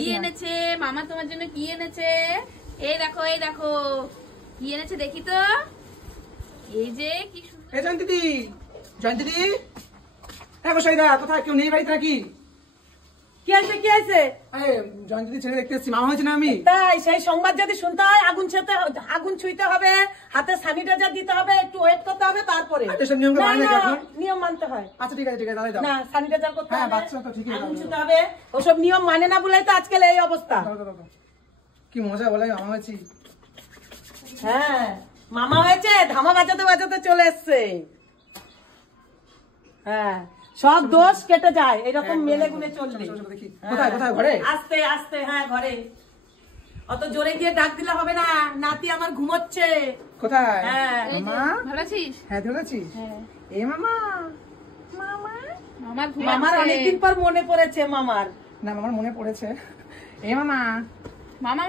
কি এনেছে মামা তোমার জন্য? কি এনেছে? এই দেখো কি এনেছে দেখি তো। এই যে কি সুন্দর। জয়ন্তী দি, হ্যাঁ বসাইদা কোথায়? কেউ নেই বাড়িতে নাকি? কি আছে আরে জয়ন্তী দি ছেলে দেখতে এসেছি, মামা হয়েছে না আমি। তাই সেই সংবাদ যদি শুনতে হয় আগুন ছুঁইতে হবে, হাতে স্যানিটাইজার দিতে হবে, একটু ওয়েট করতে হবে, তারপরে নিয়ম মানতে হয়। আচ্ছা ঠিক আছে তাহলে না স্যানিটাইজার করতে হবে, বাচ্চা তো ঠিকই, আগুন ছুঁতে হবে, ওসব নিয়ম মানে না বলেই তো আজকাল এই অবস্থা। কি মজা বলে মামা হয়েছি। হ্যাঁ মামা হয়েছে, ধামা বাজাতে চলে এসছে। হ্যাঁ সব দোষ কেটে যায় এরকম মেলে গুনে চললে। কোথায় ঘরে? আস্তে আস্তে, হ্যাঁ ঘরে। অত জোরে গিয়ে ডাক দিলে হবে না, নাতি আমার ঘুমোচ্ছে। কোথায়? হ্যাঁ মামা ভালো আছিস? হ্যাঁ ভালো আছিস? এ মামা মামার অনেকদিন পর মনে পড়েছে মামার। না মামার মনে পড়েছে। এ মামা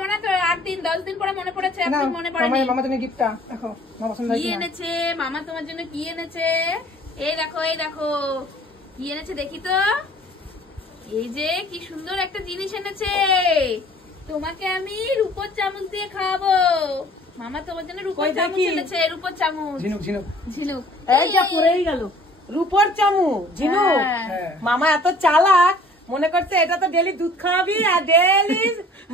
মনে তো 8 দিন 10 দিন পরে মনে পড়েছে, একদিন মনে পড়েনি। মামার জন্য গিফটটা দেখো, মামা পছন্দ কি এনেছে মামা তোমার জন্য? কি এনেছে? এই দেখো কি এনেছে দেখি তো। এই যে কি সুন্দর একটা জিনিস এনেছে। তোমাকে আমি রূপোর চামচ দিয়ে খাওয়াবো। মামা তোমার জন্য রূপোর চামচ এনেছে। রূপোর চামচ, ঝিনুক। এই যা পড়েই গেল, রূপোর চামচ, ঝিনুক। মামা এত চালাক, মনে করছে এটা তো ডেলি দুধ খাওয়াবি আর ডেলি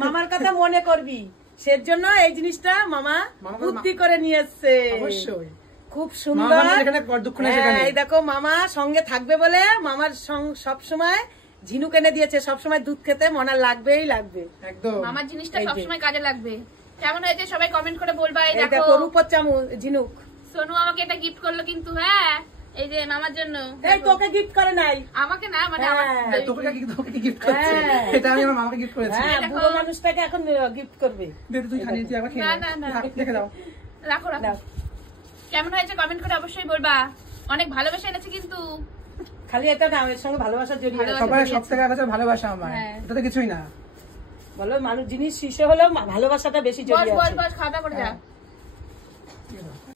মামার কথা মনে করবি, সেজন্য এই জিনিসটা মামা বুদ্ধি করে নিয়ে এসছে। অবশ্যই খুব সুন্দর। এই দেখো মামা সঙ্গে থাকবে বলে মামার সব সময় ঝিনুক এনে দিয়েছে। সবসময় দুধ খেতে মনে লাগবেই লাগবে। একদম মামার জিনিসটা সবসময় কাজে লাগবে। কেমন হয়েছে সবাই কমেন্ট করে বলবা। এই দেখো রূপোর চামচ, ঝিনুক। সোনু আমাকে এটা গিফট করলো কিন্তু। হ্যাঁ এই যে মামার জন্য। এই তোকে গিফট করে নাই, আমাকে না, মানে তোকে গিফট করছে। এটা আমি আমার মামাকে গিফট করেছি। বুড়ো মানুষটাকে এখন গিফট করবে। তুই খানিয়ে তুই আবার খেয়ে না দেখে দাও। রাখো। কেমন হয়েছে কমেন্ট করে অবশ্যই বলবা। অনেক ভালোবাসা এনেছে কিন্তু। খালি এটা না, এর সঙ্গে ভালোবাসা জড়িয়ে আছে। সবার সবথেকে আগে ভালোবাসা আমার, এটা তো কিছুই না। বলো মানুষ জিনিস শিশু হলেও ভালোবাসাটা বেশি জড়িয়ে আছে। বস খাওয়া দাওয়া করে যা।